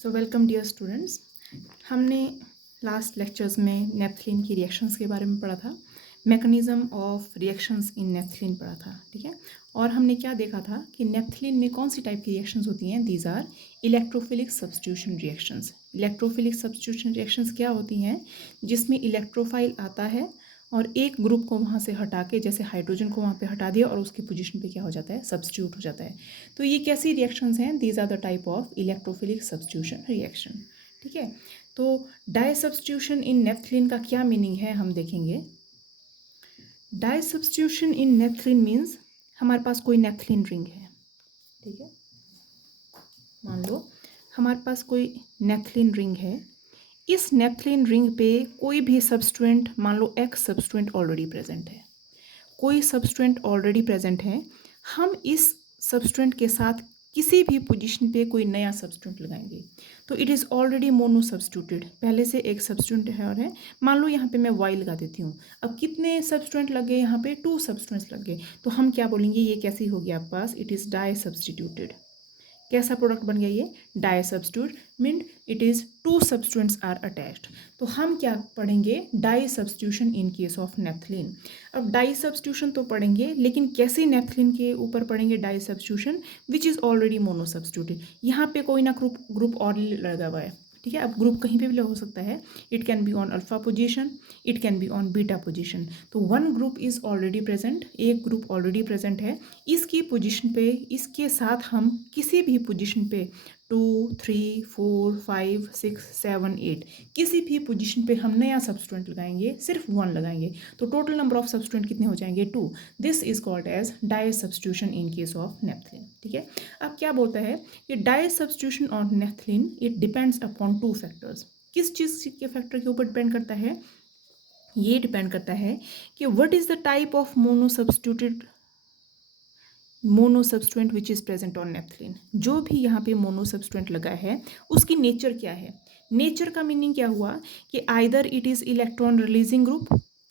सो welcome dear students. हमने last lectures में naphthalene की रिएक्शंस के बारे में पढ़ा था, mechanism of reactions in naphthalene पढ़ा था, ठीक है। और हमने क्या देखा था कि नेप्थलीन में कौन सी टाइप की रिएक्शंस होती हैं। These are electrophilic substitution reactions. Electrophilic substitution reactions क्या होती हैं? जिसमें इलेक्ट्रोफाइल आता है और एक ग्रुप को वहाँ से हटा के, जैसे हाइड्रोजन को वहाँ पे हटा दिया और उसकी पोजीशन पे क्या हो जाता है, सब्स्टिट्यूट हो जाता है। तो ये कैसी रिएक्शंस हैं? These are the type of electrophilic substitution reaction, ठीक है। तो डाई सब्स्टिट्यूशन इन नेप्थलीन का क्या मीनिंग है हम देखेंगे। डाई सब्स्टिट्यूशन इन नेप्थलीन मीन्स हमारे पास कोई नेप्थलीन रिंग है, ठीक है। मान लो हमारे पास कोई नेप्थलीन रिंग है। इस नेप्थलीन रिंग पे कोई भी सब्स्टिट्यूएंट, मान लो एक्स सब्स्टिट्यूएंट ऑलरेडी प्रेजेंट है, कोई सब्स्टिट्यूएंट ऑलरेडी प्रेजेंट है। हम इस सब्स्टिट्यूएंट के साथ किसी भी पोजीशन पे कोई नया सब्स्टिट्यूएंट लगाएंगे तो it is already mono substituted, पहले से एक सब्स्टिट्यूएंट है और है। मान लो यहाँ पे मैं वाई लगा देती हूँ। अब कितने सब्स्टिट्यूएंट लग गए? यहाँ पे 2 सब्स्टिट्यूएंट्स लग गए। तो हम क्या बोलेंगे, ये कैसी होगी आपके पास? It is di substituted. कैसा प्रोडक्ट बन गया ये? Di substitute mean it is 2 substituents are attached. तो हम क्या पढ़ेंगे? Di substitution in case of naphthalene. अब डाई सब्स्टिट्यूशन तो पढ़ेंगे, लेकिन कैसे नेप्थलीन के ऊपर पढ़ेंगे di substitution which is already mono substituted. यहाँ पे कोई ना ग्रुप और लगा हुआ है, ठीक है। अब ग्रुप कहीं पे भी हो सकता है। It can be on alpha position, it can be on beta position. तो one group is already present, एक ग्रुप ऑलरेडी प्रेजेंट है। इसकी पोजीशन पे, इसके साथ हम किसी भी पोजीशन पे 2, 3, 4, 5, 6, 7, 8 किसी भी पोजीशन पे हम नया सब्स्टिट्यूएंट लगाएंगे, सिर्फ 1 लगाएंगे तो टोटल नंबर ऑफ सब्स्टिट्यूएंट कितने हो जाएंगे? 2। This is called as di substitution in case of naphthalene, ठीक है। अब क्या बोलता है कि di substitution on naphthalene it depends upon 2 factors. किस चीज़ के फैक्टर के ऊपर डिपेंड करता है? ये डिपेंड करता है कि what is the type of mono substituent which is present on naphthalene. जो भी यहाँ पे मोनो सब्स्टिट्यूएंट लगा है उसकी नेचर क्या है। नेचर का मीनिंग क्या हुआ कि either it is electron releasing group,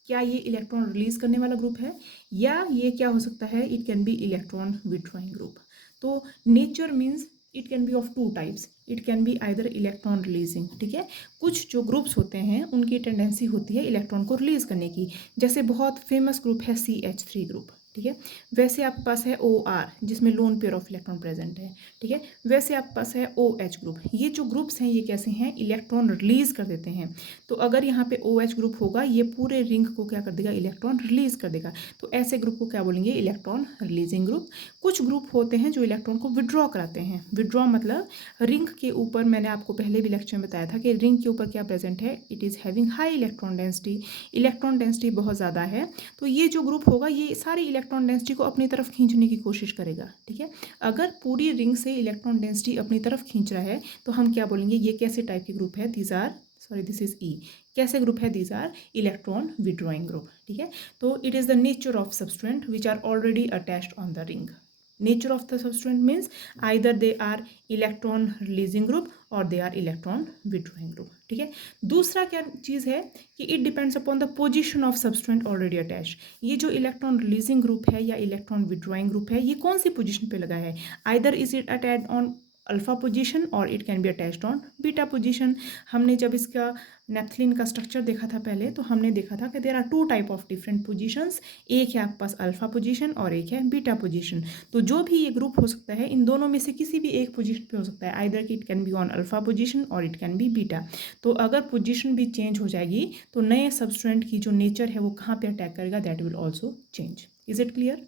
क्या ये इलेक्ट्रॉन रिलीज करने वाला ग्रुप है, या ये क्या हो सकता है, it can be electron withdrawing group. तो nature means it can be of 2 types, it can be either electron releasing, ठीक है। कुछ जो ग्रुप्स होते हैं उनकी टेंडेंसी होती है इलेक्ट्रॉन को रिलीज करने की, जैसे बहुत फेमस ग्रुप है CH3 ग्रुप, ठीक है। वैसे आपके पास है OR जिसमें lone pair of electron present है, ठीक है। वैसे आपके पास है OH ग्रुप। ये जो ग्रुप्स हैं ये कैसे हैं? इलेक्ट्रॉन रिलीज कर देते हैं। तो अगर यहाँ पे OH ग्रुप होगा ये पूरे रिंग को क्या कर देगा? इलेक्ट्रॉन रिलीज कर देगा। तो ऐसे ग्रुप को क्या बोलेंगे? Electron releasing group. कुछ ग्रुप होते हैं जो इलेक्ट्रॉन को विड्रॉ कराते हैं। विड्रॉ मतलब रिंग के ऊपर, मैंने आपको पहले भी लेक्चर में बताया था कि रिंग के ऊपर क्या प्रेजेंट है? It is having high electron density, electron density बहुत ज़्यादा है। तो ये जो ग्रुप होगा ये सारी इलेक्ट्रॉन डेंसिटी को अपनी तरफ खींचने की कोशिश करेगा, ठीक है। अगर पूरी रिंग से इलेक्ट्रॉन डेंसिटी अपनी तरफ खींच रहा है तो हम क्या बोलेंगे? ये कैसे टाइप की ग्रुप है? This is E। कैसे ग्रुप है? These are electron withdrawing group, ठीक है। तो it is the nature of substituent which are already attached on the ring. Nature of the substituent means either they are electron releasing group और they are electron withdrawing group, ठीक है। दूसरा क्या चीज़ है कि it depends upon the position of substituent already attached. ये जो इलेक्ट्रॉन रिलीजिंग ग्रुप है या इलेक्ट्रॉन विड्रॉइंग ग्रुप है ये कौन सी पोजीशन पे लगा है? Either is it attached on alpha position और it can be attached on beta position. हमने जब इसका नेप्थलीन का स्ट्रक्चर देखा था पहले तो हमने देखा था कि there are 2 type of different positions. एक है आपके पास अल्फा पोजीशन और एक है बीटा पोजीशन। तो जो भी ये ग्रुप हो सकता है इन दोनों में से किसी भी एक पोजीशन पे हो सकता है, either it can be on alpha position और इट कैन बी बीटा। तो अगर पोजीशन भी चेंज हो जाएगी तो नए सब्स्टिट्यूएंट की जो नेचर है वो कहाँ पे अटैक करेगा? That will also change. Is it clear?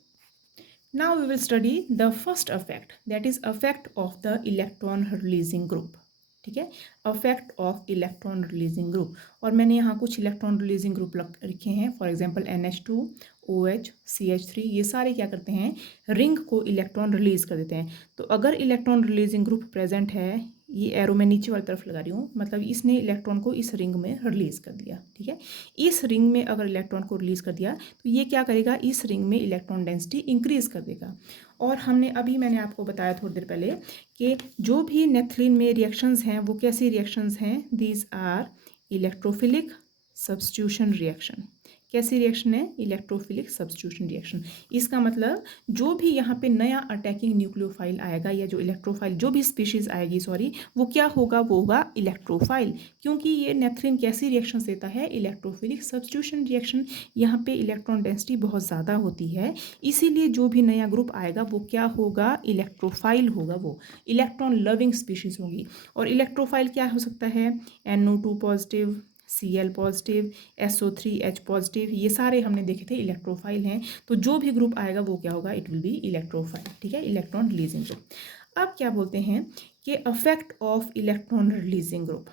Now we will study the first effect, that is effect of the electron releasing group, ठीक है। effect of electron releasing group, और मैंने यहाँ कुछ इलेक्ट्रॉन रिलीजिंग ग्रुप लिखे हैं। For example NH2, OH, CH3 ये सारे क्या करते हैं? रिंग को इलेक्ट्रॉन रिलीज कर देते हैं। तो अगर इलेक्ट्रॉन रिलीजिंग ग्रुप प्रेजेंट है, ये एरो मैं नीचे वाली तरफ लगा रही हूँ, मतलब इसने इलेक्ट्रॉन को इस रिंग में रिलीज कर दिया, ठीक है। इस रिंग में अगर इलेक्ट्रॉन को रिलीज कर दिया तो ये क्या करेगा? इस रिंग में इलेक्ट्रॉन डेंसिटी इंक्रीज कर देगा। और मैंने आपको बताया थोड़ी देर पहले कि जो भी नेप्थलीन में रिएक्शंस हैं वो कैसी रिएक्शंस हैं? These are electrophilic substitution reaction. कैसी रिएक्शन है? Electrophilic substitution reaction. इसका मतलब जो भी यहाँ पे नया अटैकिंग न्यूक्लियोफाइल आएगा या जो इलेक्ट्रोफाइल जो भी स्पीशीज आएगी सॉरी, वो क्या होगा? वो होगा इलेक्ट्रोफाइल, क्योंकि ये नेफ्थलीन कैसी रिएक्शन देता है? Electrophilic substitution reaction. यहाँ पे इलेक्ट्रॉन डेंसिटी बहुत ज़्यादा होती है, इसीलिए जो भी नया ग्रुप आएगा वो क्या होगा? इलेक्ट्रोफाइल होगा, वो इलेक्ट्रॉन लविंग स्पीशीज होगी। और इलेक्ट्रोफाइल क्या हो सकता है? NO2 positive, Cl positive, SO3H positive, ये सारे हमने देखे थे इलेक्ट्रोफाइल हैं। तो जो भी ग्रुप आएगा वो क्या होगा? इट विल बी इलेक्ट्रोफाइल, ठीक है, इलेक्ट्रॉन रिलीजिंग ग्रुप। अब क्या बोलते हैं कि affect of electron releasing group.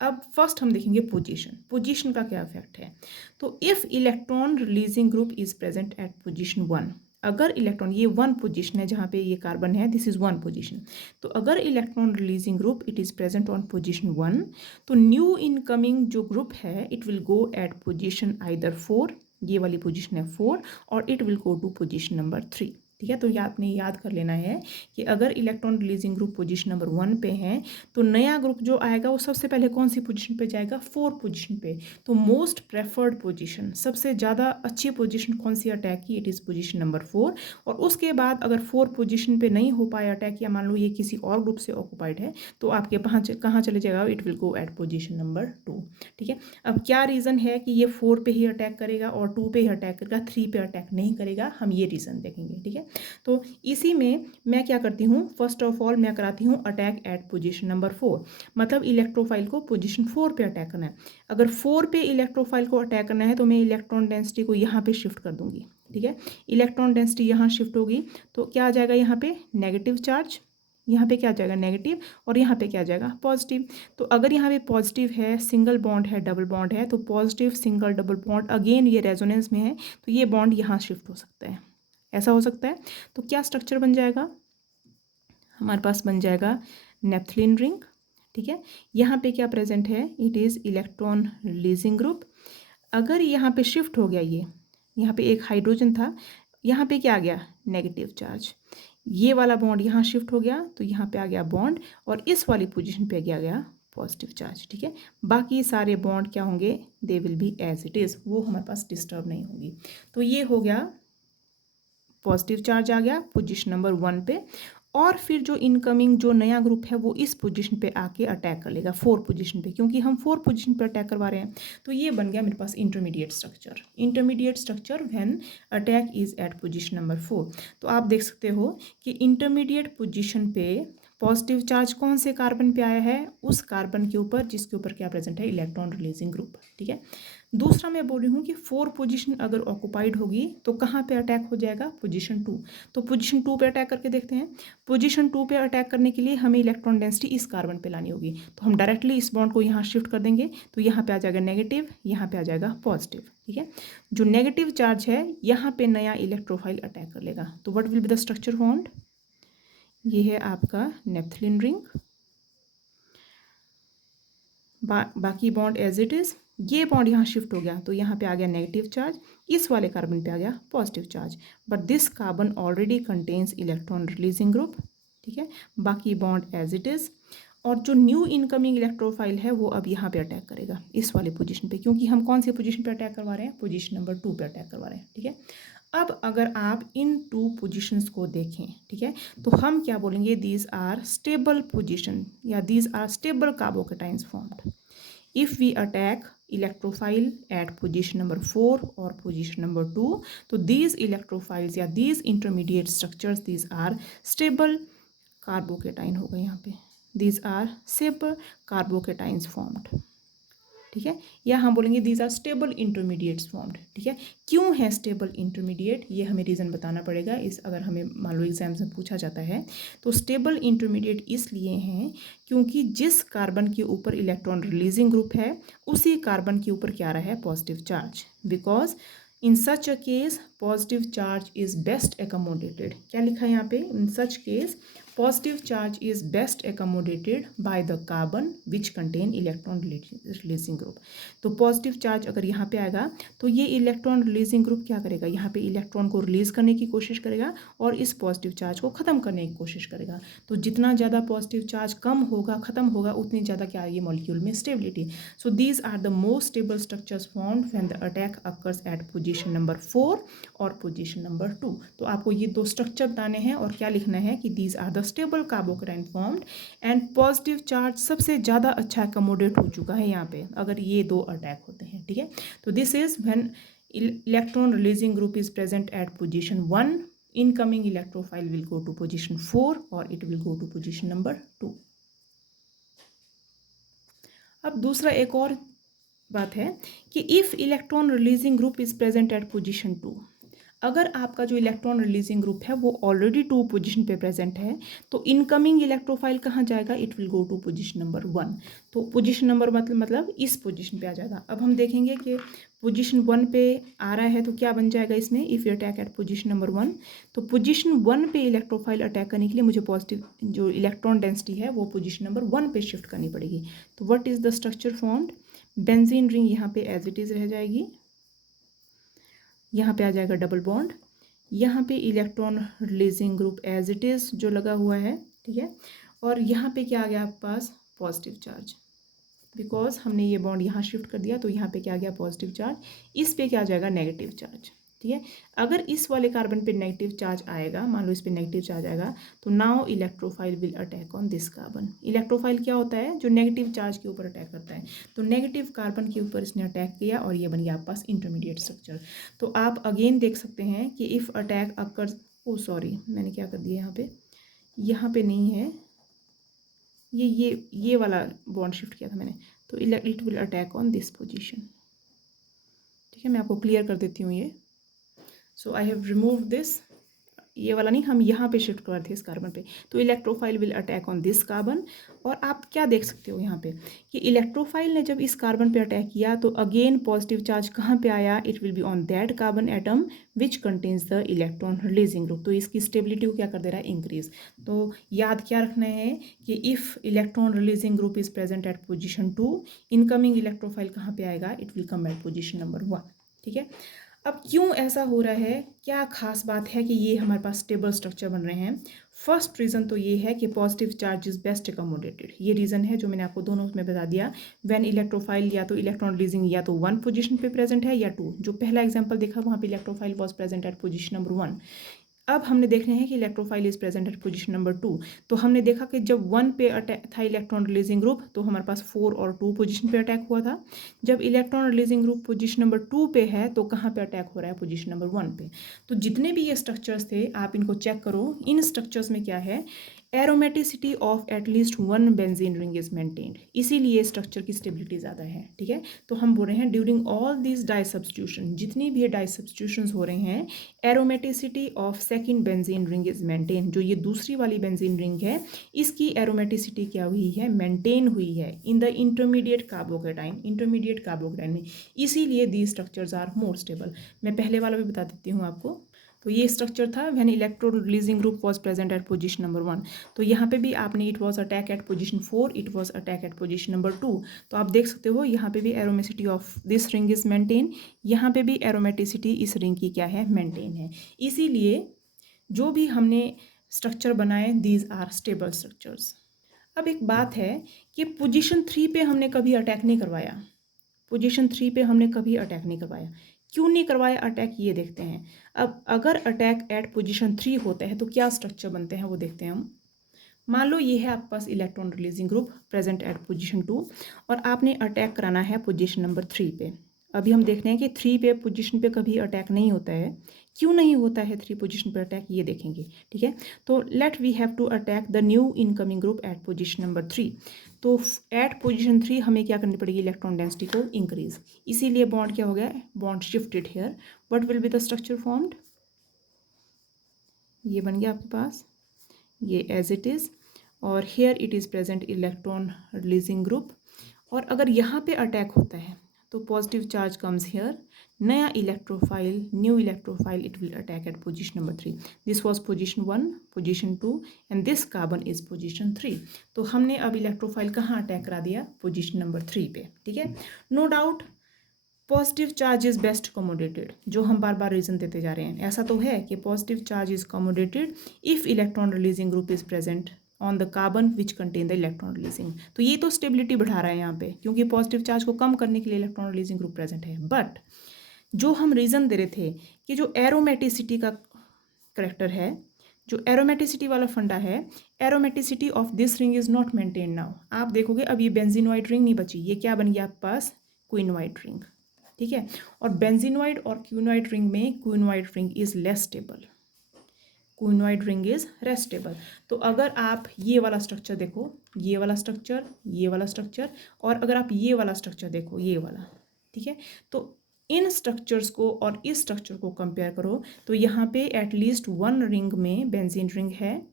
अब फर्स्ट हम देखेंगे पोजीशन का क्या इफेक्ट है। तो if electron releasing group is present at position 1, अगर इलेक्ट्रॉन, ये 1 पोजीशन है जहाँ पे ये कार्बन है, दिस इज 1 पोजीशन। तो अगर electron releasing group it is present on position 1, तो न्यू इनकमिंग जो ग्रुप है it will go at position either 4, ये वाली पोजीशन है 4, और it will go to position number 3, ठीक है। तो ये आपने याद कर लेना है कि अगर electron releasing group position number 1 पे है तो नया ग्रुप जो आएगा वो सबसे पहले कौन सी पोजीशन पे जाएगा? 4 पोजीशन पे। तो मोस्ट प्रेफर्ड पोजीशन, सबसे ज़्यादा अच्छी पोजीशन कौन सी अटैक की? It is position number 4। और उसके बाद अगर 4 पोजीशन पे नहीं हो पाया अटैक, या मान लो ये किसी और ग्रुप से ऑक्यूपाइड है, तो आपके कहाँ चले जाएगा? It will go at position number 2, ठीक है। अब क्या रीज़न है कि ये 4 पे ही अटैक करेगा और 2 पे ही अटैक करेगा, 3 पे अटैक नहीं करेगा? हम ये रीज़न देखेंगे, ठीक है। तो इसी में मैं क्या करती हूँ, फर्स्ट ऑफ ऑल मैं कराती हूँ अटैक एट पोजीशन नंबर 4, मतलब इलेक्ट्रोफाइल को पोजीशन 4 पे अटैक करना है। अगर 4 पे इलेक्ट्रोफाइल को अटैक करना है तो मैं इलेक्ट्रॉन डेंसिटी को यहाँ पे शिफ्ट कर दूंगी, ठीक है। इलेक्ट्रॉन डेंसिटी यहाँ शिफ्ट होगी तो क्या आ जाएगा? यहाँ पे नेगेटिव चार्ज, यहाँ पे क्या आ जाएगा? नेगेटिव, और यहाँ पे क्या आ जाएगा? पॉजिटिव। तो अगर यहाँ पे पॉजिटिव है, सिंगल बॉन्ड है, डबल बॉन्ड है, तो positive single double bond, again ये रेजोनेंस में है तो ये बॉन्ड यहाँ शिफ्ट हो सकता है, ऐसा हो सकता है। तो क्या स्ट्रक्चर बन जाएगा? हमारे पास बन जाएगा नेफ्थलीन रिंग, ठीक है। यहाँ पे क्या प्रेजेंट है? It is electron releasing group. अगर यहाँ पे शिफ्ट हो गया, ये यहाँ पे एक हाइड्रोजन था, यहाँ पे क्या आ गया? Negative charge. ये वाला बॉन्ड यहाँ शिफ्ट हो गया तो यहाँ पे आ गया बॉन्ड, और इस वाली पोजीशन पे आ गया पॉजिटिव चार्ज, ठीक है। बाकी सारे बॉन्ड क्या होंगे? They will be as it is, वो हमारे पास डिस्टर्ब नहीं होंगी। तो ये हो गया, पॉजिटिव चार्ज आ गया पोजीशन नंबर 1 पे, और फिर जो इनकमिंग जो नया ग्रुप है वो इस पोजीशन पे आके अटैक कर लेगा 4 पोजीशन पे, क्योंकि हम 4 पोजीशन पे अटैक करवा रहे हैं। तो ये बन गया मेरे पास intermediate structure when attack is at position number 4। तो आप देख सकते हो कि इंटरमीडिएट पोजीशन पे पॉजिटिव चार्ज कौन से कार्बन पे आया है? उस कार्बन के ऊपर जिसके ऊपर क्या प्रेजेंट है? इलेक्ट्रॉन रिलीजिंग ग्रुप, ठीक है। दूसरा मैं बोल रही हूँ कि 4 पोजीशन अगर ऑक्यूपाइड होगी तो कहाँ पे अटैक हो जाएगा? पोजीशन 2। तो पोजीशन 2 पे अटैक करके देखते हैं। पोजीशन 2 पे अटैक करने के लिए हमें इलेक्ट्रॉन डेंसिटी इस कार्बन पे लानी होगी, तो हम डायरेक्टली इस बॉन्ड को यहाँ शिफ्ट कर देंगे, तो यहाँ पे आ जाएगा नेगेटिव, यहाँ पे आ जाएगा पॉजिटिव, ठीक है। जो नेगेटिव चार्ज है यहाँ पे नया इलेक्ट्रोफाइल अटैक कर लेगा। तो what will be the structure found? ये है आपका नेफ्थलीन रिंग, बाकी बॉन्ड एज इट इज़। ये बॉन्ड यहाँ शिफ्ट हो गया तो यहाँ पे आ गया नेगेटिव चार्ज, इस वाले कार्बन पे आ गया positive charge, but this carbon already contains electron releasing group, ठीक है। बाकी बॉन्ड एज इट इज़, और जो न्यू इनकमिंग इलेक्ट्रोफाइल है वो अब यहाँ पे अटैक करेगा इस वाले पोजीशन पे, क्योंकि हम कौन सी पोजीशन पे अटैक करवा रहे हैं? पोजीशन नंबर 2 पे अटैक करवा रहे हैं, ठीक है। अब अगर आप इन 2 पोजीशंस को देखें, ठीक है, तो हम क्या बोलेंगे? दीज आर स्टेबल पोजीशन या these are stable carbocations formed. If we attack electrophile at position number 4 or position number 2, तो these electrophiles या these intermediate structures, these are stable carbocation होगा यहाँ पे, these are stable carbocations formed, ठीक है। या हम बोलेंगे these are stable intermediates formed, ठीक है। क्यों है स्टेबल इंटरमीडिएट? ये हमें रीज़न बताना पड़ेगा, इस अगर हमें मान लो एग्जाम्स में पूछा जाता है तो स्टेबल इंटरमीडिएट इसलिए हैं क्योंकि जिस कार्बन के ऊपर इलेक्ट्रॉन रिलीजिंग ग्रुप है उसी कार्बन के ऊपर क्या रहा है? Positive charge. Because in such a case positive charge is best accommodated. क्या लिखा है यहाँ पे? In such case positive charge is best accommodated by the carbon which contain electron releasing group. तो पॉजिटिव चार्ज अगर यहाँ पे आएगा तो ये इलेक्ट्रॉन रिलीजिंग ग्रुप क्या करेगा, यहाँ पे इलेक्ट्रॉन को रिलीज करने की कोशिश करेगा और इस पॉजिटिव चार्ज को ख़त्म करने की कोशिश करेगा। तो जितना ज़्यादा पॉजिटिव चार्ज कम होगा, ख़त्म होगा, उतनी ज़्यादा क्या आएगी मॉलिक्यूल में stability. So these are the most stable structures formed when the attack occurs at position number 4 और पोजीशन नंबर 2। तो आपको ये दो स्ट्रक्चर बताने हैं और क्या लिखना है कि these are the stable carbocation formed and positive charge सबसे ज़्यादा अच्छा एकमोडेट हो चुका है यहाँ पे अगर ये दो अटैक होते हैं, ठीक है। तो this is when electron releasing group is present at position 1, incoming electrophile will go to position 4 or it will go to position number 2। अब दूसरा एक और बात है कि if electron releasing group is present at position 2, अगर आपका जो इलेक्ट्रॉन रिलीजिंग ग्रुप है वो ऑलरेडी 2 पोजीशन पे प्रेजेंट है तो इनकमिंग इलेक्ट्रोफाइल कहाँ जाएगा, it will go to position number 1। तो पोजीशन नंबर मतलब इस पोजीशन पे आ जाएगा। अब हम देखेंगे कि पोजीशन 1 पे आ रहा है तो क्या बन जाएगा इसमें, if you attack at position number 1, तो पोजीशन 1 पे इलेक्ट्रोफाइल अटैक करने के लिए मुझे पॉजिटिव जो इलेक्ट्रॉन डेंसिटी है वो पोजीशन नंबर 1 पे शिफ्ट करनी पड़ेगी। तो what is the structure formed, benzene ring यहाँ पे एज इट इज़ रह जाएगी, यहाँ पे आ जाएगा डबल बॉन्ड, यहाँ पे electron releasing group as it is जो लगा हुआ है, ठीक है। और यहाँ पे क्या आ गया आपके पास पॉजिटिव चार्ज, बिकॉज हमने ये बॉन्ड यहाँ शिफ्ट कर दिया तो यहाँ पे क्या आ गया पॉजिटिव चार्ज, इस पे क्या आ जाएगा नेगेटिव चार्ज, ठीक है। अगर इस वाले कार्बन पे नेगेटिव चार्ज आएगा, मान लो इस पे नेगेटिव चार्ज आएगा, तो now electrophile will attack on this carbon. Electrophile क्या होता है, जो नेगेटिव चार्ज के ऊपर अटैक करता है। तो नेगेटिव कार्बन के ऊपर इसने अटैक किया और ये बन गया आपके पास इंटरमीडिएट स्ट्रक्चर। तो आप अगेन देख सकते हैं कि if attack occur, oh sorry मैंने क्या कर दिया यहाँ पे नहीं है, ये वाला बॉन्ड शिफ्ट किया था मैंने, तो it will attack on this position, ठीक है। मैं आपको क्लियर कर देती हूँ ये। सो आई हैव रिमूव दिस, ये वाला नहीं, हम यहाँ पे शिफ्ट कर थे इस कार्बन पे। तो electrophile will attack on this carbon. और आप क्या देख सकते हो यहाँ पे कि इलेक्ट्रोफाइल ने जब इस कार्बन पे अटैक किया तो अगेन पॉजिटिव चार्ज कहाँ पे आया, it will be on that carbon atom which contains the electron releasing group. तो इसकी स्टेबिलिटी को क्या कर दे रहा है, इंक्रीज। तो याद क्या रखना है कि if electron releasing group is present at position 2, incoming electrophile कहाँ पे आएगा, it will come at position number 1, ठीक है। अब क्यों ऐसा हो रहा है, क्या खास बात है कि ये हमारे पास स्टेबल स्ट्रक्चर बन रहे हैं। फर्स्ट रीज़न तो ये है कि पॉजिटिव चार्ज इज बेस्ट एकमोडेटेड, ये रीज़न है जो मैंने आपको दोनों में बता दिया। व्हेन इलेक्ट्रोफाइल या तो इलेक्ट्रॉन रिलीजिंग या तो 1 पोजीशन पे प्रेजेंट है या 2। जो पहला एग्जांपल देखा वहाँ पे electrophile was present at position number 1। अब हमने देखना है कि electrophile is present at position number 2। तो हमने देखा कि जब 1 पे अटैक था इलेक्ट्रॉन रिलीजिंग ग्रुप तो हमारे पास 4 और 2 पोजीशन पे अटैक हुआ था। जब electron releasing group position number 2 पे है तो कहाँ पे अटैक हो रहा है, पोजीशन नंबर 1 पे। तो जितने भी ये स्ट्रक्चर्स थे आप इनको चेक करो, इन स्ट्रक्चर्स में क्या है, aromaticity of at least 1 benzene ring is maintained, इसीलिए स्ट्रक्चर की स्टेबिलिटी ज़्यादा है, ठीक है। तो हम बोल रहे हैं during all this di substitution, जितनी भी डाई सब्स्टिट्यूशंस हो रहे हैं, aromaticity of second benzene ring is maintain. जो ये दूसरी वाली बेंजीन रिंग है इसकी एरोमेटिसिटी क्या हुई है, मेंटेन हुई है इन द इंटरमीडिएट कार्बोकेटाइन में, इसीलिए these structures are more stable. मैं पहले वाला भी बता देती हूँ आपको। तो ये स्ट्रक्चर था when electron releasing group was present at position number 1। तो यहाँ पे भी आपने it was attack at position 4, it was attack at position number 2। तो आप देख सकते हो यहाँ पे भी aromaticity of this ring is maintain, यहाँ पे भी एरोमेटिसिटी इस रिंग की क्या है, मेंटेन है। इसीलिए जो भी हमने स्ट्रक्चर बनाए दीज आर स्टेबल स्ट्रक्चर्स। अब एक बात है कि पोजीशन 3 पे हमने कभी अटैक नहीं करवाया, पोजीशन 3 पे हमने कभी अटैक नहीं करवाया। क्यों नहीं करवाया अटैक, ये देखते हैं। अब अगर अटैक एट पोजीशन 3 होता है तो क्या स्ट्रक्चर बनते हैं वो देखते हैं हम। मान लो ये है आपके पास electron releasing group present at position 2 और आपने अटैक कराना है पोजीशन नंबर 3 पे। अभी हम देख रहे हैं कि 3 पे पोजीशन पे कभी अटैक नहीं होता है। क्यों नहीं होता है 3 पोजीशन पे अटैक, ये देखेंगे, ठीक है। तो let we have to attack the new incoming group at position number 3। तो एट पोजीशन 3 हमें क्या करनी पड़ेगी, इलेक्ट्रॉन डेंसिटी को इंक्रीज। इसीलिए बॉन्ड क्या हो गया, bond shifted here. What will be the structure formed, ये बन गया आपके पास, ये एज इट इज़, और here it is present electron releasing group. और अगर यहाँ पे अटैक होता है तो पॉजिटिव चार्ज कम्स हियर, नया electrophile, new electrophile, it will attack at position number 3. This was position 1, position 2 and this carbon is position 3. तो हमने अब इलेक्ट्रोफाइल कहाँ अटैक करा दिया? पोजीशन नंबर 3 पे. ठीक है, no doubt positive charge is best accommodated, जो हम बार बार रीजन देते जा रहे हैं. ऐसा तो है कि positive charge is accommodated if electron releasing group is present on the carbon which contain the electron releasing. तो ये तो स्टेबिलिटी बढ़ा रहा है यहाँ पे, क्योंकि पॉजिटिव चार्ज को कम करने के लिए इलेक्ट्रॉन रिलीजिंग ग्रुप प्रेजेंट है. बट जो हम रीजन दे रहे थे कि जो एरोमेटिसिटी का करेक्टर है, जो एरोमेटिसिटी वाला फंडा है, aromaticity of this ring is not maintain now. आप देखोगे अब ये बेंजीनोइड रिंग नहीं बची, ये क्या बन गया आपके पास? क्विनोइड रिंग. ठीक है, और बेंजीनोइड और क्विनोइड रिंग में quinoid ring is less stable, quinoid ring is less stable. तो अगर आप ये वाला स्ट्रक्चर देखो, ये वाला स्ट्रक्चर, ये वाला स्ट्रक्चर, और अगर आप ये वाला स्ट्रक्चर देखो, ये वाला, ठीक है, तो इन स्ट्रक्चर्स को और इस स्ट्रक्चर को कंपेयर करो तो यहाँ पे एटलीस्ट वन रिंग में बेंजीन रिंग है,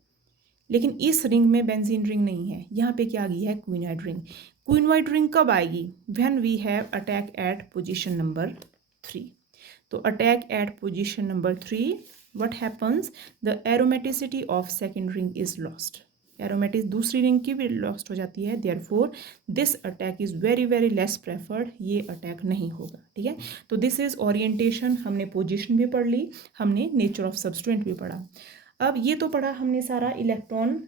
लेकिन इस रिंग में बेंजीन रिंग नहीं है. यहाँ पे क्या आ गई है? क्विनोइड रिंग. क्विनोइड रिंग कब आएगी? When we have attack at position number 3. तो attack at position number 3, what happens? The aromaticity of second ring is lost. Aromatic दूसरी रिंग की भी लॉस्ट हो जाती है. Therefore this attack is very very less preferred, ये attack नहीं होगा. ठीक है, तो दिस इज ओरिएंटेशन. हमने पोजीशन भी पढ़ ली, हमने नेचर ऑफ सब्सटेंट भी पढ़ा. अब ये तो पढ़ा हमने सारा इलेक्ट्रॉन,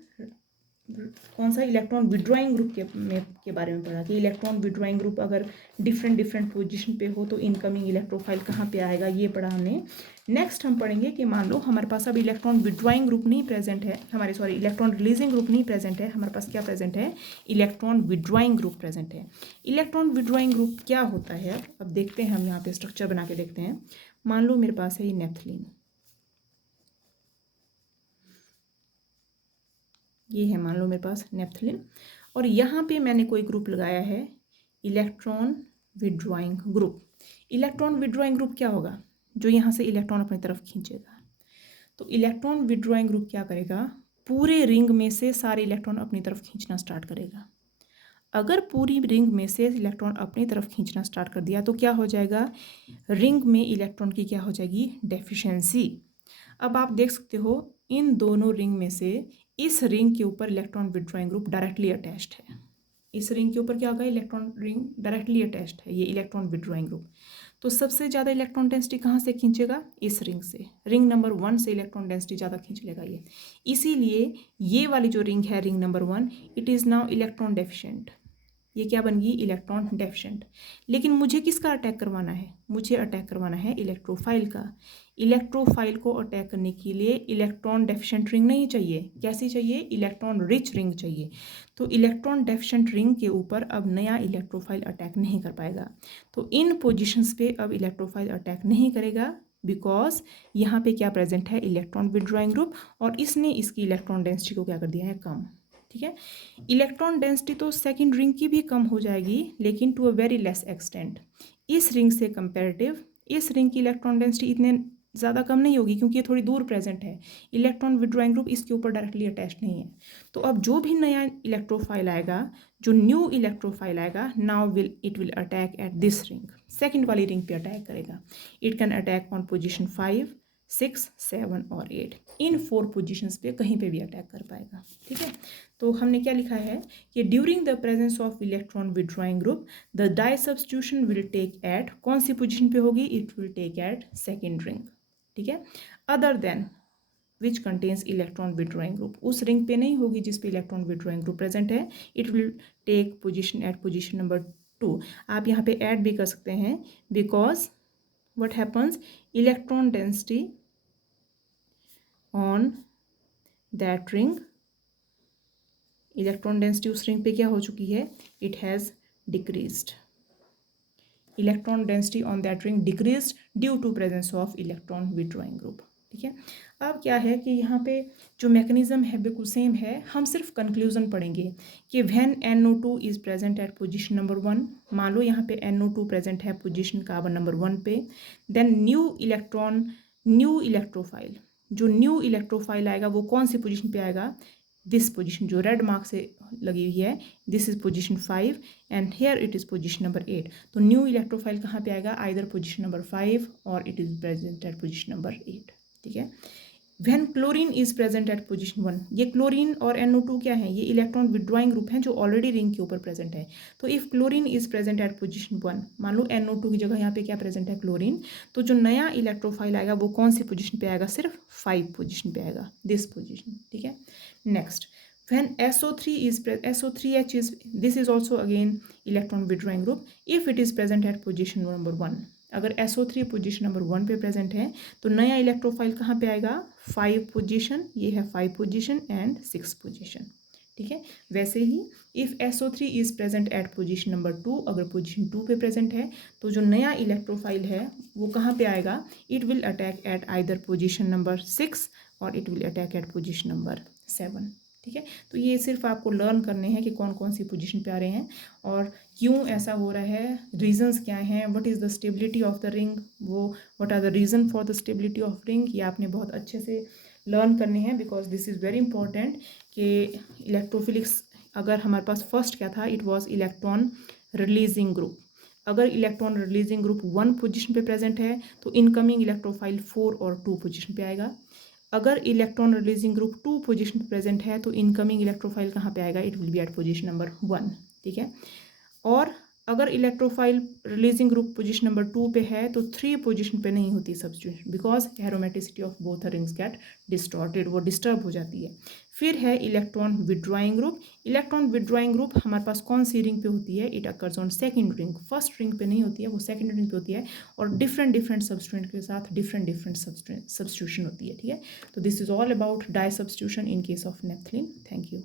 कौन सा? इलेक्ट्रॉन विड्रॉइंग ग्रुप के बारे में पढ़ा कि इलेक्ट्रॉन विड्रॉइंग ग्रुप अगर डिफरेंट पोजीशन पे हो तो इनकमिंग इलेक्ट्रोफाइल कहाँ पे आएगा, ये पढ़ा हमने. नेक्स्ट हम पढ़ेंगे कि मान लो हमारे पास अब इलेक्ट्रॉन विड्रॉइंग ग्रुप नहीं प्रेजेंट है, इलेक्ट्रॉन रिलीजिंग ग्रुप नहीं प्रेजेंट है, हमारे पास क्या प्रेजेंट है? इलेक्ट्रॉन विड्रॉइंग ग्रुप प्रेजेंट है. इलेक्ट्रॉन विड्रॉइंग ग्रुप क्या होता है? अब देखते हैं, हम यहाँ पे स्ट्रक्चर बना के देखते हैं. मान लो मेरे पास है ये नेफ्थलीन, ये है मान लो मेरे पास नेफ्थलीन, और यहाँ पे मैंने कोई ग्रुप लगाया है electron withdrawing group. Electron withdrawing group क्या होगा? जो यहाँ से इलेक्ट्रॉन अपनी तरफ खींचेगा. तो इलेक्ट्रॉन विड्रॉइंग ग्रुप क्या करेगा? पूरे रिंग में से सारे इलेक्ट्रॉन अपनी तरफ खींचना स्टार्ट करेगा. अगर पूरी रिंग में से इलेक्ट्रॉन अपनी तरफ खींचना स्टार्ट कर दिया तो क्या हो जाएगा? रिंग में इलेक्ट्रॉन की क्या हो जाएगी? डेफिशिएंसी. अब आप देख सकते हो इन दोनों रिंग में से इस रिंग के ऊपर electron withdrawing group directly attached है. इस रिंग के ऊपर क्या होगा? इलेक्ट्रॉन रिंग डायरेक्टली अटैच्ड है, ये इलेक्ट्रॉन विड्रॉइंग ग्रुप. तो सबसे ज़्यादा इलेक्ट्रॉन डेंसिटी कहाँ से खींचेगा? इस रिंग से. रिंग नंबर 1 से इलेक्ट्रॉन डेंसिटी ज़्यादा खींच लेगा ये. इसीलिए ये वाली जो रिंग है, ring number 1, it is now electron deficient. ये क्या बन गई? Electron deficient. लेकिन मुझे किसका अटैक करवाना है? मुझे अटैक करवाना है इलेक्ट्रोफाइल का. इलेक्ट्रोफाइल को अटैक करने के लिए इलेक्ट्रॉन डेफिशिएंट रिंग नहीं चाहिए. कैसी चाहिए? इलेक्ट्रॉन रिच रिंग चाहिए. तो इलेक्ट्रॉन डेफिशिएंट रिंग के ऊपर अब नया इलेक्ट्रोफाइल अटैक नहीं कर पाएगा. तो इन पोजिशंस पे अब इलेक्ट्रोफाइल अटैक नहीं करेगा, बिकॉज यहाँ पे क्या प्रेजेंट है? इलेक्ट्रॉन विड्रॉइंग ग्रुप, और इसने इसकी इलेक्ट्रॉन डेंसिटी को क्या कर दिया है? कम. ठीक है, इलेक्ट्रॉन डेंसिटी तो सेकंड रिंग की भी कम हो जाएगी, लेकिन to a very less extent. इस रिंग से कंपैरेटिव इस रिंग की इलेक्ट्रॉन डेंसिटी इतने ज़्यादा कम नहीं होगी, क्योंकि ये थोड़ी दूर प्रेजेंट है. इलेक्ट्रॉन विड्रॉइंग ग्रुप इसके ऊपर डायरेक्टली अटैच नहीं है. तो अब जो भी नया इलेक्ट्रोफाइल आएगा, जो न्यू इलेक्ट्रोफाइल आएगा, now it will attack at this ring. Second वाली रिंग पे अटैक करेगा. It can attack on position 5, 6, 7 और 8. इन 4 पोजिशंस पे कहीं पे भी अटैक कर पाएगा. ठीक है, तो हमने क्या लिखा है कि during the presence of electron withdrawing group the di substitution will take at, कौन सी पोजीशन पे होगी? It will take at second ring. ठीक है, other than which contains electron withdrawing group, उस रिंग पे नहीं होगी जिस पे इलेक्ट्रॉन विड्रॉइंग ग्रुप प्रेजेंट है. It will take position at position number 2. आप यहाँ पे ऐड भी कर सकते हैं, because what happens? Electron density on that ring, electron density उस रिंग पे क्या हो चुकी है? It has decreased. Electron density on that ring decreased due to presence of electron withdrawing group. ठीक है, अब क्या है कि यहाँ पे जो मैकेनिज्म है बिल्कुल सेम है. हम सिर्फ कंक्लूजन पढ़ेंगे कि when NO2 is present at position number 1, मान लो यहाँ पे NO2 प्रेजेंट है पोजीशन कार्बन नंबर 1 पे, देन न्यू इलेक्ट्रोफाइल, जो न्यू इलेक्ट्रोफाइल आएगा वो कौन सी पोजीशन पे आएगा? दिस पोजिशन जो रेड मार्क से लगी हुई है, this is position 5 and here it is position number 8. तो न्यू इलेक्ट्रोफाइल कहाँ पे आएगा, आइदर पोजिशन नंबर 5 और it is present at position number 8. ठीक है. When chlorine is present at position 1, ये क्लोरीन और NO2 क्या है, ये इलेक्ट्रॉन विड्रॉइंग ग्रुप हैं जो ऑलरेडी रिंग के ऊपर प्रेजेंट है. तो if chlorine is present at position 1, मान लो NO2 की जगह यहाँ पे क्या प्रेजेंट है, क्लोरीन, तो जो नया इलेक्ट्रोफाइल आएगा वो कौन सी पोजिशन पे आएगा, सिर्फ 5 पोजिशन पे आएगा, दिस पोजिशन. ठीक है. Next, when SO3H is, this is also again electron withdrawing group. If it is present at position number 1, अगर SO3 पोजीशन नंबर 1 पे प्रेजेंट है तो नया इलेक्ट्रोफाइल कहाँ पे आएगा, 5 पोजीशन, ये है 5 पोजीशन एंड 6 पोजीशन. ठीक है. वैसे ही if SO3 is present at position number 2, अगर पोजीशन 2 पे प्रेजेंट है तो जो नया इलेक्ट्रोफाइल है वो कहाँ पे आएगा, it will attack eight either position number 6 और it will attack at position number 7. ठीक है. तो ये सिर्फ आपको लर्न करने हैं कि कौन कौन सी पोजीशन पे आ रहे हैं और क्यों ऐसा हो रहा है, रीजंस क्या हैं, what is the stability of the ring, वो what are the reason for the stability of ring, ये आपने बहुत अच्छे से लर्न करने हैं because this is very important कि इलेक्ट्रोफिलिक्स, अगर हमारे पास फर्स्ट क्या था, it was electron releasing group. अगर इलेक्ट्रॉन रिलीजिंग ग्रुप 1 पोजीशन पे प्रेजेंट है तो इनकमिंग इलेक्ट्रोफाइल 4 और 2 पोजीशन पे आएगा. अगर इलेक्ट्रॉन रिलीजिंग ग्रुप 2 पोजीशन पे प्रेजेंट है तो इनकमिंग इलेक्ट्रोफाइल कहाँ पे आएगा, it will be at position number 1. ठीक है. और अगर electrophile releasing group position number 2 पे है तो 3 पोजीशन पे नहीं होती substitution because aromaticity of both rings get distorted, वो डिस्टर्ब हो जाती है. फिर है electron withdrawing group. Electron withdrawing group हमारे पास कौन सी रिंग पे होती है, it occurs on second ring, first ring पे नहीं होती है, वो सेकंड रिंग पे होती है और डिफरेंट सब्स्टिट्यूएंट के साथ डिफरेंट सब्स्टिट्यूशन होती है. ठीक है. तो this is all about di substitution in case of naphthalene. Thank you.